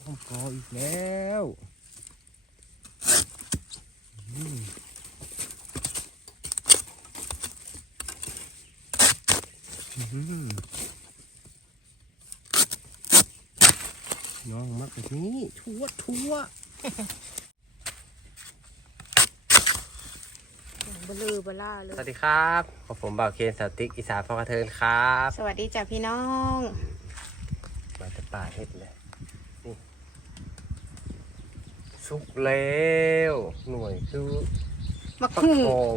ผมกออีกแล้วน้องมักแบบนี้ทั่วทั่ว บลือบล่าเลสวัยสดีครับกับผมบ่าวเคนสาวติ๊กอีสานพ่อกระเทินครับสวัสดีจ้ะพี่น้อง มาจะป่าเห็ดเลยนี่สุกแล้วหน่วยคือมักฟักหุ่งทอง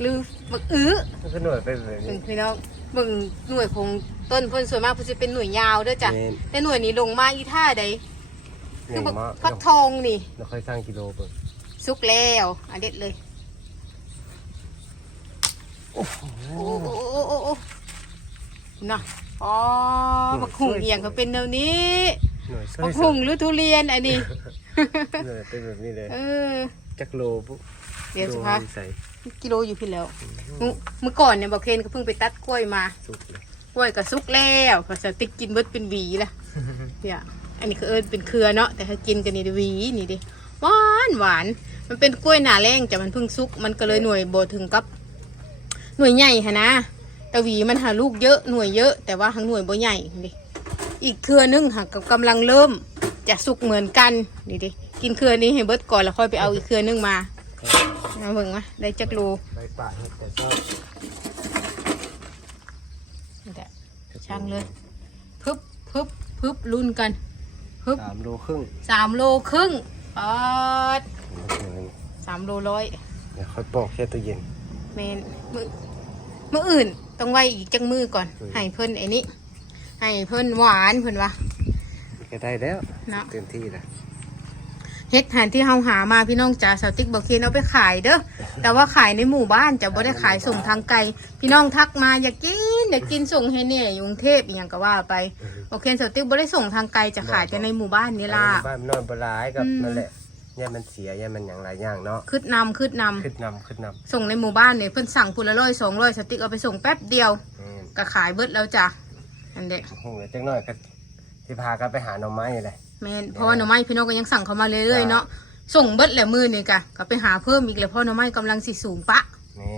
หรือมักอื้อมันคือหน่วยเป็นแบบเบิ่นี้งพี่น้องเบิ่งหน่วยของต้นเพิ่นส่วนมากเพิ่นจะเป็นหน่วยยาวเด้อจ้ะเน้นแต่หน่วยนี้ลงมาอีท่าใดเหคืนื่ออยบักมากฟักทองนี่เราค่อยสร้างกิโลเบิ่งสุกแล้วอันเด็ดเลย โอ้โหน่ะอ๋อมักหุ่งเอียงเขาเป็นแนวนี้หน่วยมักหุ่งหรือทุเรียนอันนี้หน่วยเป็นแบบนี้เลยเออจักโลปุ๊บเดี๋ยวสิคะกิโลอยู่พี่แล้ว เมื่อก่อนเนี่ยบอกเคนก็เพิ่งไปตัดกล้วยมากล้วยก็สุกแล้วก็จะติกกินเบิดเป็นหวีละเนี่ยอันนี้คือเอิญเป็นเครือเนาะแต่ถ้ากินกันนี่หวีนี่ดิหวานหวาน มันเป็นกล้วยหนาแรงแต่มันเพิ่งสุก มันก็เลยหน่วยโบถึงกับ หน่วยใหญ่ค่ะนะแต่หวีมันหาลูกเยอะหน่วยเยอะ แต่ว่าทั้งหน่วยบ่ใหญ่ดิอีกเครือนึงค่ะกำลังเริ่มจะสุกเหมือนกันนี่ดิกินเครือนี้ให้เบิดก่อนแล้วค่อยไปเอาอีกเครือนึงมาเอาเบิ่งมาได้จักโลใบป่าเห็ดแต่ชอบนี่แหละช่างเลยพึบพึบพึบรุ่นกันพึบสามโลครึ่งสามโลครึ่งปอดสามโลร้อยเดี๋ยวค่อยปอกแค่ตู้เย็นเมนมือ มืออื่นต้องไว้อีกจังมือก่อน อืม ให้เพิ่นไอ้นี่ให้เพิ่นหวานเพิ่นว่า ก็ได้แล้วเนาะ เต็มที่แล้วเฮ็ดหันที่เฮาหามาพี่น้องจ๋าสาวติ๊กบอกเคนเอาไปขายเด้อแต่ว่าขายในหมู่บ้านจะบ่ได้ขายส่งทางไกล พี่น้องทักมาอยากกินอยากกินส่งให้เนี่ยอยู่กรุงเทพอีหยังก็ว่าไปบอกเคนสาวติ๊กบ่ได้ส่งทางไกลจะขายแต่ในหมู่บ้านนี่ล่ะ บ้านมันนอนบหลายกับอืม นั่นแหละ เนี่ยมันเสียเนี่ยมันอย่างไรอย่างเนาะคืดนำคืดนำขึ้นนำขึ้นนำส่งในหมู่บ้านเนี่ยเพิ่นสั่งพูละร้อยสองร้อยสติ๊กเอาไปส่งแป๊บเดียวอืมก็ขายเบิดแล้วจ้ะอันเด็กโอ้โหเดี๋ยวจังหน่อยก็ที่พากันไปหาหน่อไม้เลย แม่นเพราะว่าหน่อไม้พี่น้องก็ยังสั่งเข้ามาเรื่อยๆเนาะส่งเบิดแหละมือนี่กะก็ไปหาเพิ่มอีกแล้วเพราะหน่อไม้กำลังสิสูงปะนี่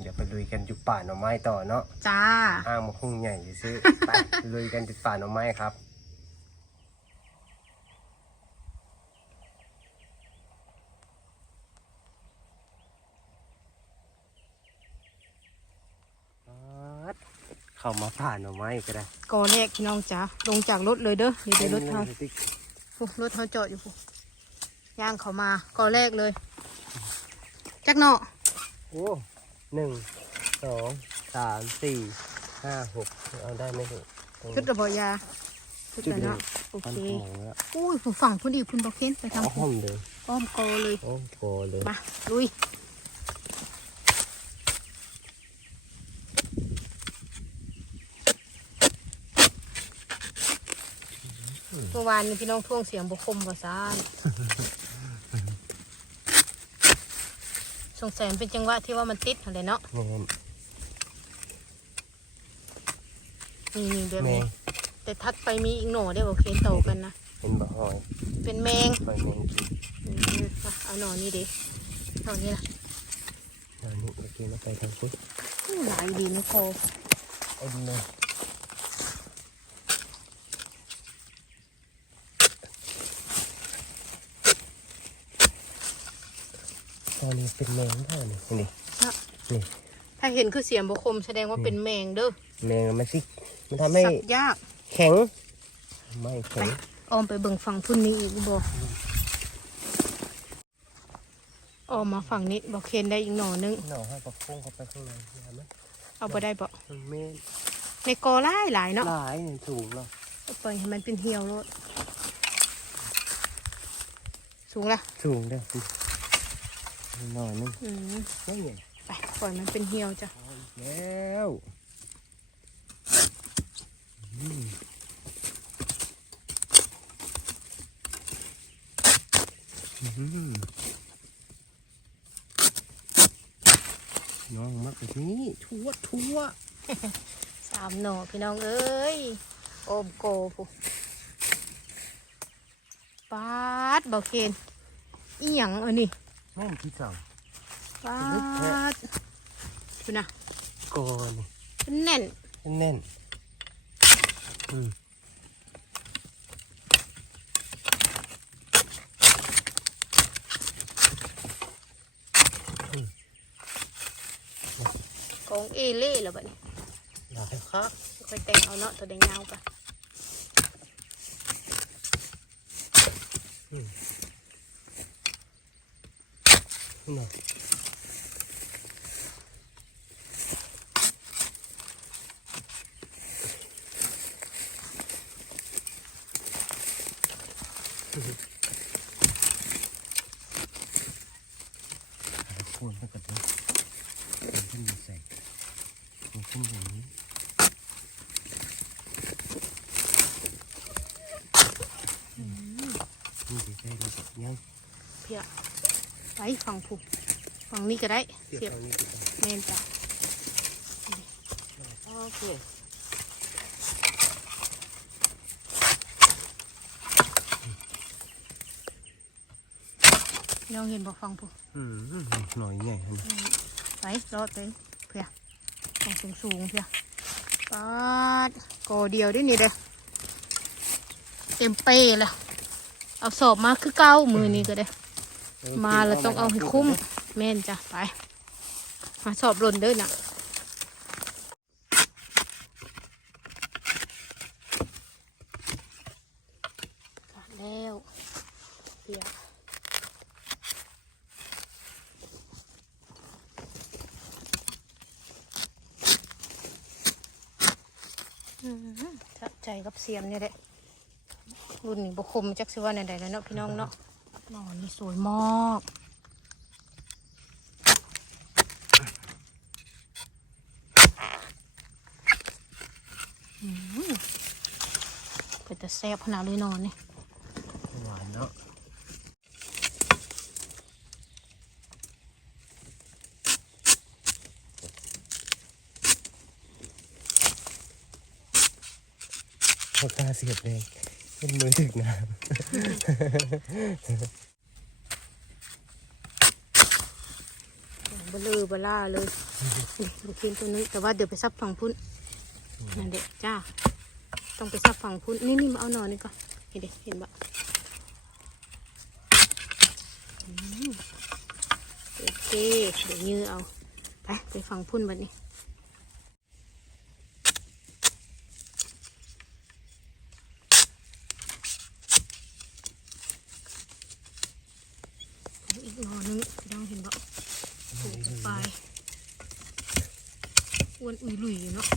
เดี๋ยวไปลุยกันอยู่ป่าหน่อไม้ต่อเนาะจ้า อ้างมาคุ้งใหญ่ซื้อ ไปลุยกันที่ป่าหน่อไม้ครับปั๊ด เข้ามาผ่านหน่อไม้ก็ได้กอแรกพี่น้องจ้าลงจากรถเลยเด้อเดี๋ยวเดี๋ยวรถเขาติ๊กโอ้รถเขาจอดอยู่ปุ๊ย่างเขามากอแรกเลยจักเนาะโอ้หนึ่งสองสามสี่ห้าหกเอาได้ไหมถูกชุดระบอยาชุดแล้วเนาะโอพันเคสมองแล้วอุ้ยผมฝั่งพุ่นดีพุ่นบอกเค้นไปทางเอาห้พุ่อนมเลยอ้อมกอเลยโอ้โหเลยมาลุย เมื่อวานนี้พี่น้องท่วงเสียงบุคมประสานสงสัยมันเป็นจังหวะที่ว่ามันติดอะไรเนาะแม่นนี่นี่แบบแมนี้งแต่ทัดไปมีอีกหน่อได้บอกเคโตกันนะ เป็นบะหอยเป็นแมงหอยแมงกินอืมมาเอาหน่อนี่ดิหน่อนี่นะอันนี้โอเคมาไปทางพุทธอู้หลายดีนะโคเอาดีเลย ตอนนี้เป็นแมงท่านี่นี่นะนี่ถ้าเห็นคือเสียงบุคมแสดงว่าเป็นแมงเด้อแมงมันสิมันทำให้สับยากแข็ง ไม่แข็งออมไปเบิ่งฝั่งพุ่นนี้อีกบ่ออมมาฝั่งนี้บอกเคนได้อีกหน่อนึงหน่อให้ประคงเข้าไปข้างในได้ไหมเอาบ่ได้บ่มันเมนในกอหลายหลายเนาะหลายเนี่ยสูงเนาะเอาไปให้มันเป็นเหี่ยวโลดสูงละสูงเด้อ หน่อยนึงอืมไม่ไงไปปล่อยมันเป็นเหี่ยวจ้ะเอาอีกแล้วอืมอืมน้องมักแบบนี้ทั่วทั่วสตามหน่อพี่น้องเอ้ยโอมโกผู้ปาดเบาเคนอีหยังอันนี้ แม่นที่สองปาดคุณนะกอนี่เป็นแน่นแน่นอืมของเอเล่แล้วบัดนี้หลายครับค่อยแต่งเอาเนาะตัวแดงยาวกันนี่ น่ะควรไปกันด้วยมันขึ้นมาใส่มันขึ้นอย่างนี้นี่ดีใจเลยยัง เพียไปฝั่งผู้ฝั่ง นี้ก็ได้เสียบเสียบตรงนี้ดีกว่าแม่นจ้ะโอเคน้องเห็นบอกฝั่งผู้อืมหน่อยใหญ่อันนี้ไปรอดไปเพียฝั่งสูงสูงๆเพียปาดกอเดียวได้นี่เด้อเต็มเป้เลยเอาสอบมาคือเก้ามือนี้ก็ได้ มาแล้วต้องเอาให้คุ้ม แม่นจ้ะไปมาสอบหล่นเด้อน่ะขาดแล้วเปียกอืมสะใจกับเสียมเนี่ยแหละรุ่นนี้บคมจักสิว่าในใดแล้วเนาะพี่น้องเนาะหนอนนี่สวยมาก เป็นแต่แซ่บขนาดเลยนอนนี่หวานเนาะปากกาเสียบเลยเป็นมือถึกน้เบลอเบล่าเลยนี่ลูกชิ้นตัวนี้แต่ว่าเดี๋ยวไปซับฝั่งพุ่น นั่นเด็กจ้า ต้องไปซับฝั่งพุ่นนี่นี่มาเอาหนอนนี่ก่อนเห็นเด็กเห็นบะโอเคเดี๋ยวยื้อเอา ไปไปฝั่งพุ่นบัดนี้อีกหนอนนึงต้องเห็นบะปลูกออกไปอ้วนอุยลุยอยู่เนาะ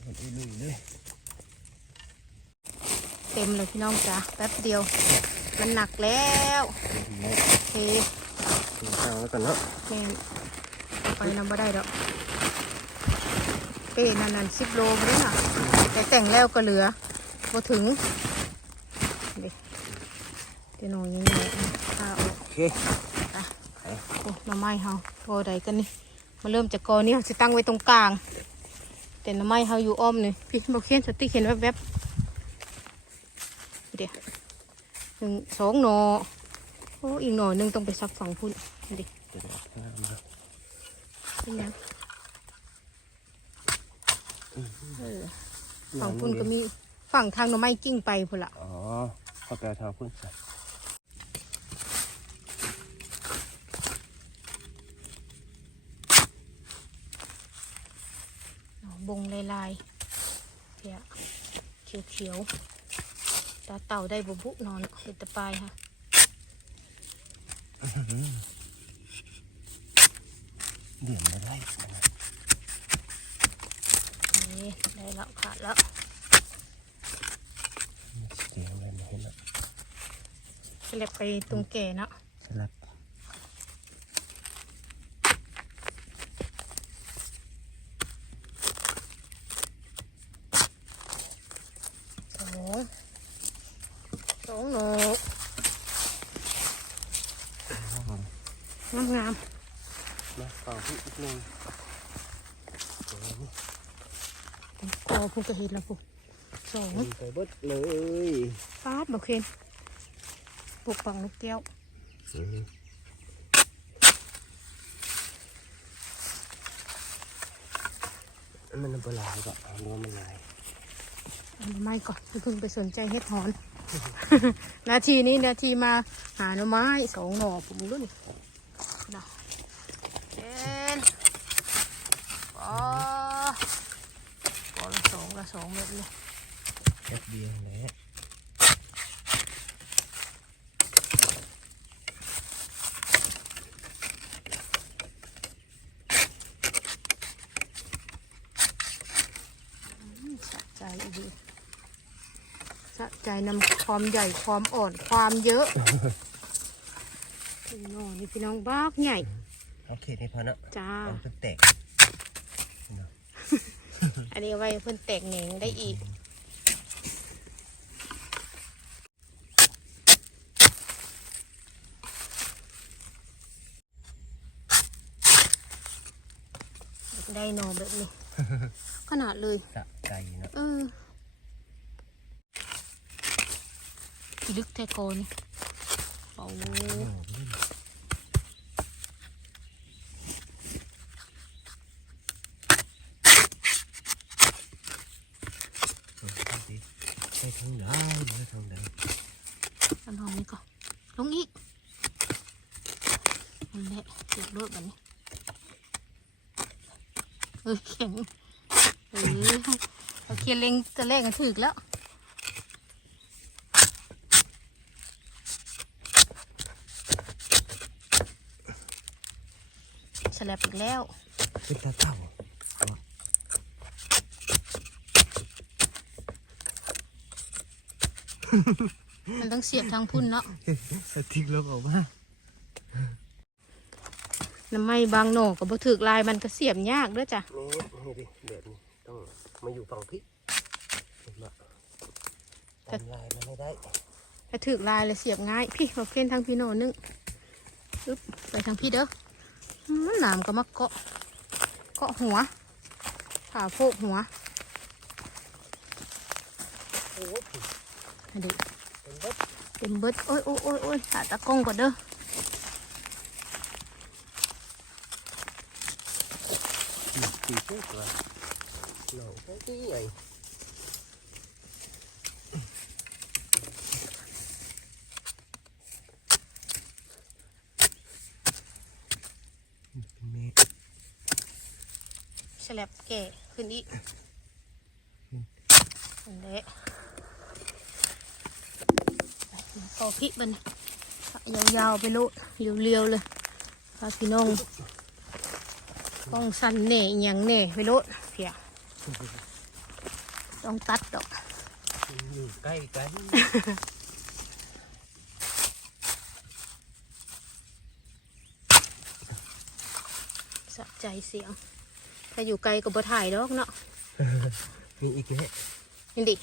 ำมันลุยเลย เต็มเลย พี่น้องจ้าแป๊บเดียว มันหนักแล้วเทถึงข้างแล้วกันเนาะแม่นเอาไปนำมาได้ดอกเป้นั่นนั่นสิบโลไปเลยน่ะแต่แต่งแล้วก็เหลือบ่ถึงเด็กเดี๋ยวหนูยังไงข้าวออกโอเคโอ้หน่อไม้เฮาพอใดกันนี่มาเริ่มจากกอนี้เราจะตั้งไว้ตรงกลาง แต่หน่อไม้เฮาอยู่อ้อมนี่พี่บอกเขียนสติ๊กเห็นแวบๆ เดี๋ยวหนึ่งสองหน่อโอ้อีกหน่อหนึงต้องไปซักฝั่งพุ่นเด็กเดี๋ยวเอาข้างมาเป็นยังเออฝั่งพุ่นก็มีฝั่งทางหน่อไม้กิ้งไปพุ่นละอ๋อพอแปลทางพุ่นใส่หน่อบงลายๆเพียเขียวเขียวๆ ตาเต่าได้บุบุนอนเห็ดแตะปลายค่ะเดี่ยมไม่ได้นะนี่ได้แล้วขาดแล้วเสียงอะไรไม่เห็นละสลับไปตรงแก่เนาะสลับ สองสองหนู งามงาม มาฝั่งพี่อีกหนึ่งโอ้ย ๆกอผูกกระเห็ดแล้วผูกสองมันไปเบิดเลยฟาดบอกเคนปลูกปังนกแก้วอืมมันเป็นลายก็รวมมันลายเอาหน่อไม้ก่อนอย่าเพิ่งไปสนใจเฮ็ดหอน นาทีนี้นาทีมาหาหน่อไม้สองหน่อผมรุ่นนะเอ็นปอป อละสองละสองเม็ดเลยแค่เดียวแหละสะใจดีสะใจนำความใหญ่ความอ่อนความเยอะพี่น้องนี่พี่น้องบ้ากใหญ่โอเคนี่พอเนอะจ้า เอาจนแตก อันนี้เอาไว้เพิ่นแตกเหน่งได้อีก ได้หนอแบบนี้ ขนาดเลยสะใจเนอะเออพิลึกเทโกนี่โอ้ โอ้โหใช่ทั้งได้ไม่ทั้งได้ ทำหอมนี่ก่อนลงอีกนั่นแหละจุดเลิกแบบนี้ เออแข็งเออเอาเคียนเล็งจะแรกกันถึกแล้วสลับอีกแล้วเป็นตาเต่ามันต้องเสียบทางพุ่นเนาะสติ๊กลบออกมา น้ำไม่บางโหนกับบ่ถึกลายมันก็เสียบยากเด้อจ้ะนี่นี่ดิแบบนี้ต้องมาอยู่ฝั่งพี่เห็นไหมตามลายมันไม่ได้ถ้าถึกลายเลยเสียบง่าย พี่เอาเส้นทางพี่โหนนึงอึ๊บไปทางพี่เด้ออื้อหนามก็มาเกาะ เกาะหัวขาโพกหัวโอ้ยอันนี้เป็นเบิดเต็มเบิดโอ้ยโอ้ยโอ้ยโอ้ยตาตะกล้องก่อนเด้อ สี่สี่เท่าไหร่หนองแค่ที่ไงเป็นเมตรฉลับแก่ขึ้นอีกอันเละต่อพริกมันยาวๆไปโลดเรียวๆเลยพาพี่น้อง กล้องสั้นแหน่อหย่างแหน่ไปโลดเพียต้องตัดดอกอยู่ใกล้กันสะใจเสียง ถ้าอยู่ไกลก็บ่ถ่ายดอกเนาะมีอีกแล้วนี่ดิ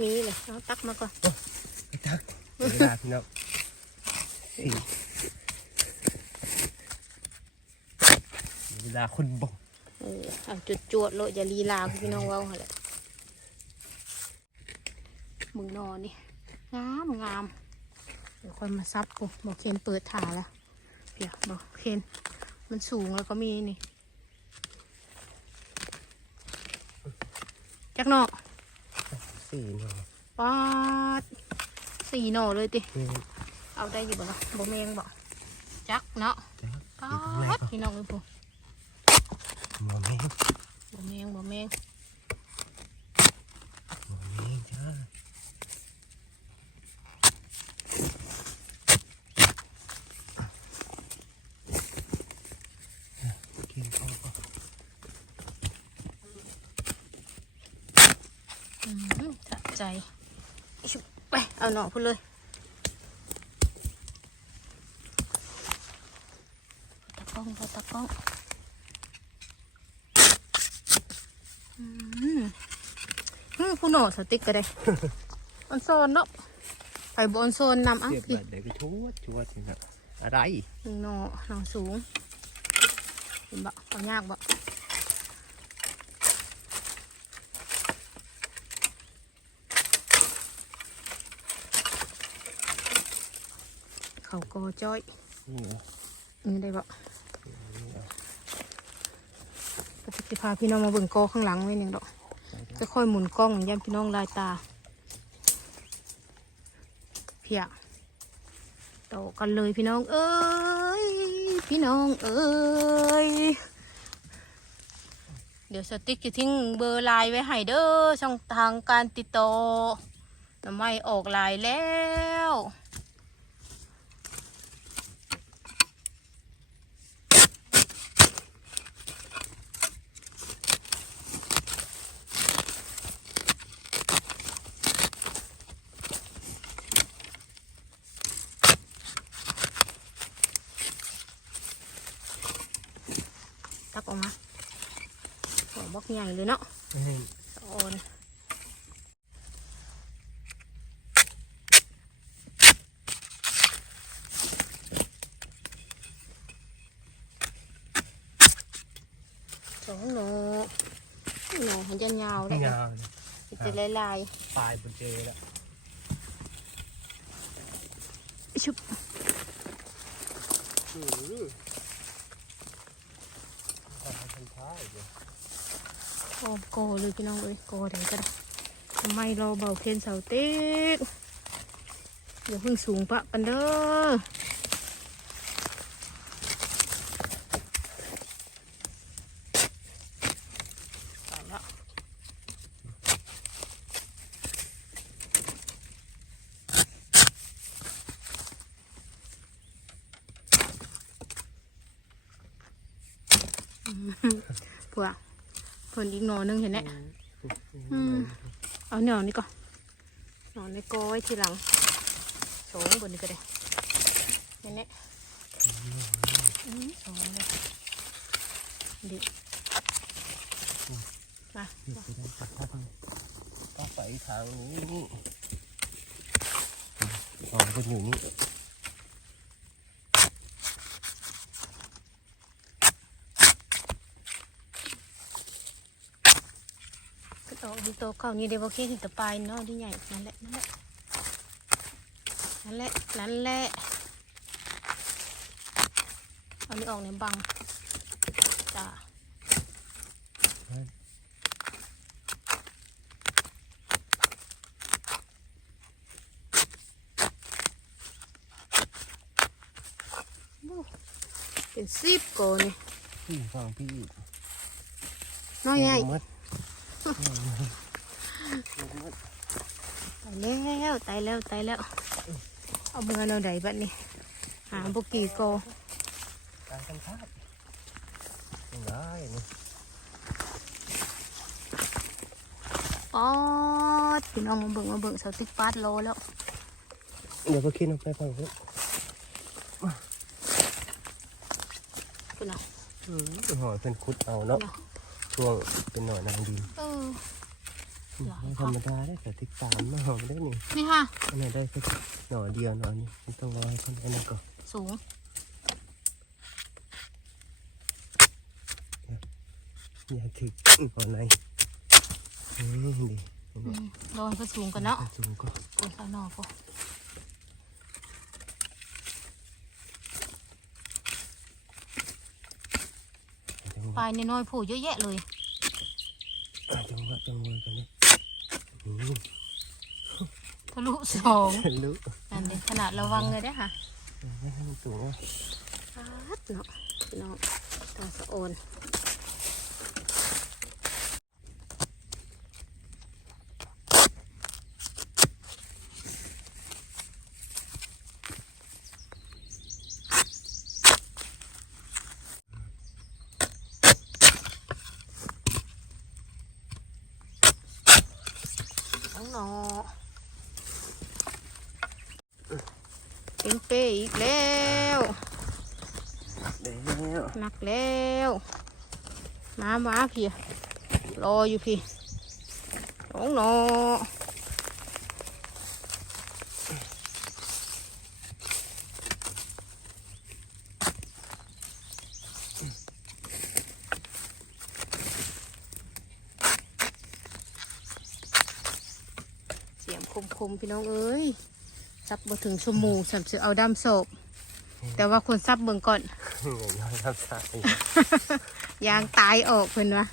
มีเลยเอาตักมาก่อนไปทักเวลาพี่น้อง เวลาคนบอกเออเอาจุดจวดๆโลดอย่าลีลาคือพี่น้องเว้าหั่นแหละมึงนอนนี่งามงามเดี๋ยวค่อยมาซับกูบอกเคนเปิดถ่าแล้วเดี๋ยวบอกเคนมันสูงแล้วก็มีนี่จักหนอสี่เนาะปาดสี่หน่อเลยติเอาได้อยู่บ่เนาะบ่แมงบ่จักเนาะจ้ะปาอยู่ข้างในดพี่น้องเอ้ยพวก หมอแม่งบ่แมงบ่แมงหมอแม่งจ้ากินข้าวก็อืมสะใจชุบไปเอาหน่อพุ่นเลยตะกล้องพอตะกล้องอืม อืมผู้หน่อสติ๊กก็ได้ ออนโซนเนาะไปบอนโซนนำอะเสียบพี่บัตรเดี๋ยวไปชวดชวดนี่นะอะไรหนึ่งหนอหนอสูงเห็นบ่เอายากบ่เขากอจ้อยนี่เหรอนี่ได้บ่ก็จะพาพี่น้องมาเบิ่งกอข้างหลังไว้หนึ่งดอก จะค่อยหมุนกล้องย่ำพี่น้องลายตา เพียต่อกันเลยพี่น้องเอ้ย พี่น้องเอ้ย เดี๋ยวสติ๊กจะทิ้งเบอร์ไลน์ไว้ให้เด้อช่องทางการติดต่อทำไมออกไลน์แล้ว ตักออกมา โอ้บอกใหญ่เลยเนาะอืมสะออนสองหนูหนูมันจะยาวเลยงามมันจะลายปลายบนเจแล้วๆชุบอืมทำพันท้ายเดี๋ย วโอ้โกเลยพี่น้องเอ้ยโกเดี๋ยวกันทำไมเราเบาเพนเสาเต๊กอย่าเพิ่งสูงปะกันเด้อเอาละอืมพว พิ่นอีกหนอนึงเห็นไหมอืมเอาหนอนี่ก่อนหนอในกอไว้ทีหลังสองบนนี้ก็ได้เห็นไหมอืมสองเลยดิมาต้องไปทางนี้อ๋อเป็นอยู่นี่ ก็ต่อที่โตเก่านี่เดี๋ยวบอกเห็นแตะปลายเนาะที่ใหญ่นั่นแหละนั่นแหละนั่นแหละนั่นแหละเอานี่ออกในบังจ้าเป็นสิบโกนี่พี่ฟังพี่น้อยใหญ่ ตายแล้วตายแล้วตายแล้ว เอาเมื่อเราใดบัดนี้หาบุกี่โกการทำท่ายังได้นี่อ๋อพี่น้องมาเบิ่งมาเบิ่งเสาติ๊กปาดโลแล้ว เดี๋ยวพอคิดเอาไปฟังเพื่อนพี่น้องอืมหอยเป็นคุดเอาเนาะ ช่วงเป็นหน่อยนางดินเออหลายไม่คธรัรบรมดาได้แต่ติ๊กสามมาหอมได้นี่นี่ค่ะ อันไหนได้แค่หน่อเดียวหน่อนี้มันต้องรอให้คนอันนั้นก่อนสูง อย่าถึกก่อนในอืมดีอืมรอให้เพิ่นสูงกันเนาะสูงก็โอ้ยข้างนอกก็ จังห ปวะลายน้อยๆโผล่เยอะแยะเลยจังหวะจังหวะกันเนี่ยอืมทะลุสองรู้นั่นเด็ขนาดระวังเลยได้อค่ะไม่ให้มันสูงอะปาดเนาะพี่น้องตาสะโอน อีกแล้วหนักแล้วมามาพี่รออยู่พี่สองนอเสียงคมๆพี่น้องเอ้ย ซับบ่ถึงชั่วโมงสับสิเอาดำโศบแต่ว่าคนซับเบิ่งก่อนเหนื่อยน้อยรับสายยางตายออกเพิ่นวะ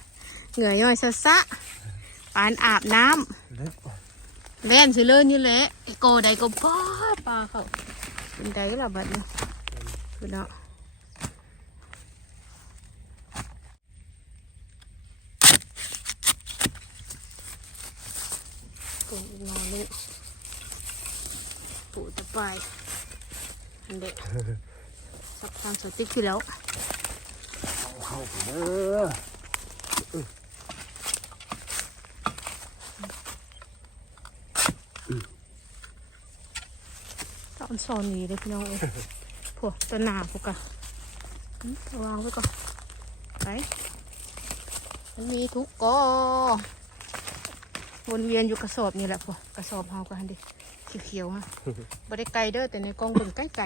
เหงื่อย่อยซะซะปานอาบน้ำลึกแล่นสิเลยนี่แหละไอ้โกใดก็พ่อปลาเขาเป็นใดล่ะบัดนี้คือเนาะปูอีกหนอนึงปูจะไปอันเด็ก สับทางสติ๊กที่แล้วเข้าไปเด้อตอนสอนนี้เลยพี่น้องเอ้ยพวกตัวหนาพวกกะวางไว้ก่อนไปมันมีทุกกอวนเวียนอยู่กระสอบนี่แหละพวกกระสอบเฮากันดิเขียวๆฮะบ่ได้ไกลเด้อแต่ในกองเป็นใกล้ไกล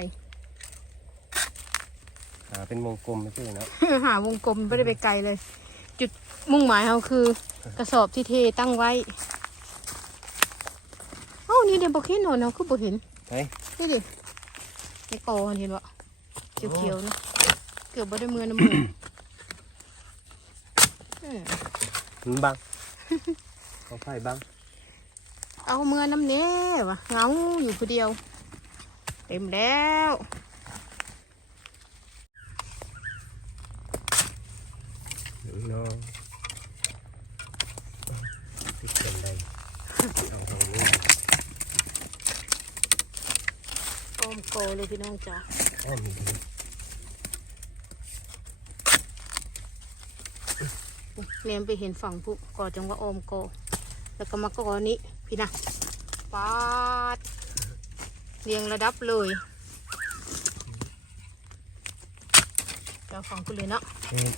เป็นวงกลมไม่ใช่เนาะหาวงกลมไม่ได้ไปไกลเลย จุดมุ่งหมายเราคือ กระสอบที่เทตั้งไว้เอ้านี่เดี๋ยวบอกเห็นหนอนเราคือบอกเห็นไปนี่ดิในกอเห็นวะเขียวๆนะเกือบบ่ได้มือน้ำมืออืมมันบังเขาไฟบังเอามือน้ำเน่วะเหงาอยู่คนเดียว เต็มแล้ว น้องติดกันได้เอาทางนี้อ้อมกอเลยพี่น้องจ้าอ้อมดีเรียนไปเห็นฝั่งผู้กอจังว่าออมกอแล้วก็มากอนี้พี่นะปาดเรียงระดับเลยเดี๋ยวฝั่งคุณเลยเนาะ เอ๊ะ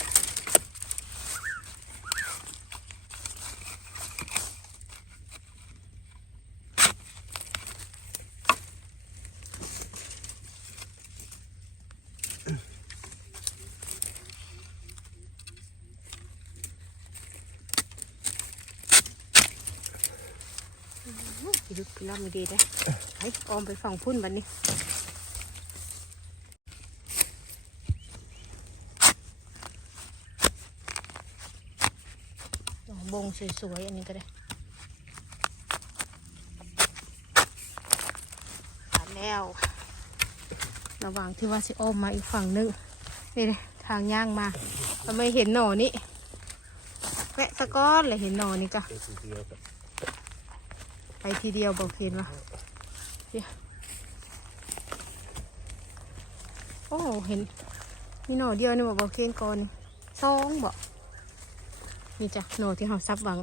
พี่ลึกพี่ล่ำดีได้ไปออมไปฝั่งพุ่นบันนี้อ๋อบงสวยๆ อันนี้ก็ได้ผ่าแล้ว ระหว่างที่ว่าสิอ้อมมาอีกฝั่งหนึง นี่เลยทางย่างมาทำไมเห็นหน่อนี่แวะสะก้อนเลยเห็นหน่อนี่กะ เป็นสีเดียวกับ ไปทีเดียวบอกเห็นวะเดี๋ยวโอ้เห็น มีหน่อเดียวนี่บอกบอกเคนก่อนนี่สองบอกนี่จ้ะหน่อที่เราซับหวัง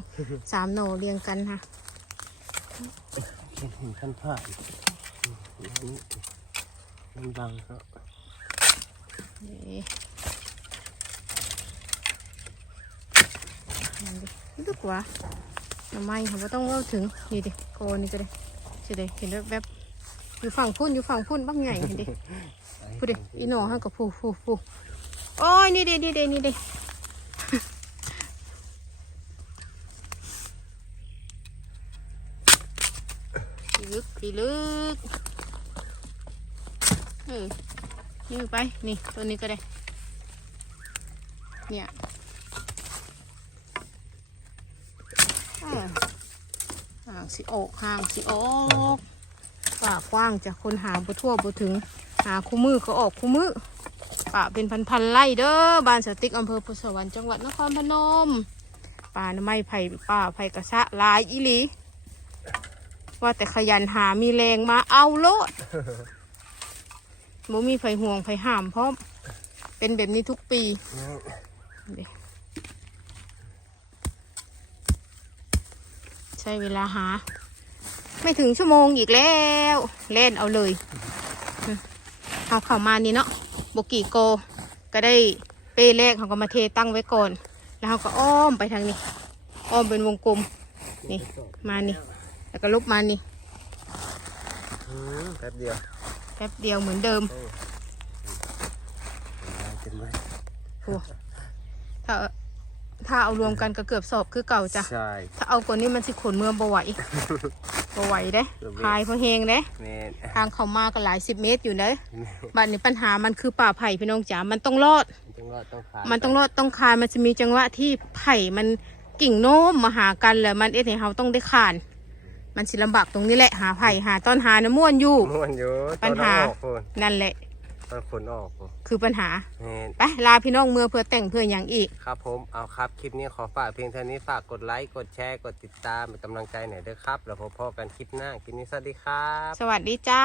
สามหน่อเรียงกันค่ะเป็นหินขั้นผ่านนี่มันบังครับนี่นั่นดิลึกว่า ทำไมค่ะว่าต้องเล่าถึงนี่ดิโกนี่ก็ได้สิได้เห็นแบบแบบอยู่ฝั่งพุ่นอยู่ฝั่งพุ่นบ้างใหญ่เห็นดิพูดดิอีหนอให้กับผู้ผู้ผู้โอ้ยนี่เด้นี่เด้นี่เด้พี่ลึกพี่ลึกเออนี่ไป นี่ตัวนี้ก็ได้ เนี่ยอ่า ห่างสิออกห่างสิออกป่ากว้างจากคนหาบ่ทั่วบ่ถึง หาคู่มือก็ออกคู่มือป่าเป็นพันๆไร่เด้อบ้านสติ๊กอำเภอพุทธสวรรค์จังหวัดนครพนมป่าน้ำไม้ไผ่ป่าไผ่กระซะหลายอีหลี ว่าแต่ขยันหามีแรงมาเอาโลดบ่มีไผห่วงไผห้ามพร้อมเป็นแบบนี้ทุกปี ช้เวลาหา ไม่ถึงชั่วโมงอีกแล้ว เล่นเอาเลยเอาเข้ามานี่เนาะโบกี่โก ก็ได้เป้แรกเขาก็มาเทตั้งไว้ก่อน แล้วเขาก็อ้อมไปทางนี้ อ้อมเป็นวงกลม นี่มานี่ แล้วก็ลุกมานี่อืมแป๊บเดียวแป๊บเดียวเหมือนเดิมเต็มเลยโอ้ถ้า ถ้าเอารวมกันก็เกือบสอบคือเก่าจ้ะ ใช่ถ้าเอากว่านี้มันสิขนเมืองบ่ไหวบ่ไหวเด้บ่ไหวพายเพราะเฮงเด้แม่นทางเข้ามาก็หลายสิบเมตรอยู่เด้บัดนี้ปัญหามันคือป่าไผ่พี่น้องจ๋า มันต้องรอด ต้องรอดต้องขามันต้องรอดต้องคาน มันจะมีจังหวะที่ไผ่มันกิ่งโน้มมาหากันแล้วมันเอ็ดให้เราต้องได้คาน มันสิลำบากตรงนี้แหละหาไผ่หาต้นหาน้ำม่วนอยู่ม่วนอยู่ปัญหาตอนออกพุ่นนั่นแหละ ตอนขนออกพุ่นคือปัญหาแม่นไปลาพี่น้องเมื่อเพื่อแต่งเพื่ออย่างอีก ครับผมเอาครับคลิปนี้ขอฝากเพียงเท่านี้ฝากกดไลค์กดแชร์กดติดตามเป็นกำลังใจหน่อยเด้อครับ แล้วพบกันคลิปหน้าคลิปนี้สวัสดีครับ สวัสดีจ้า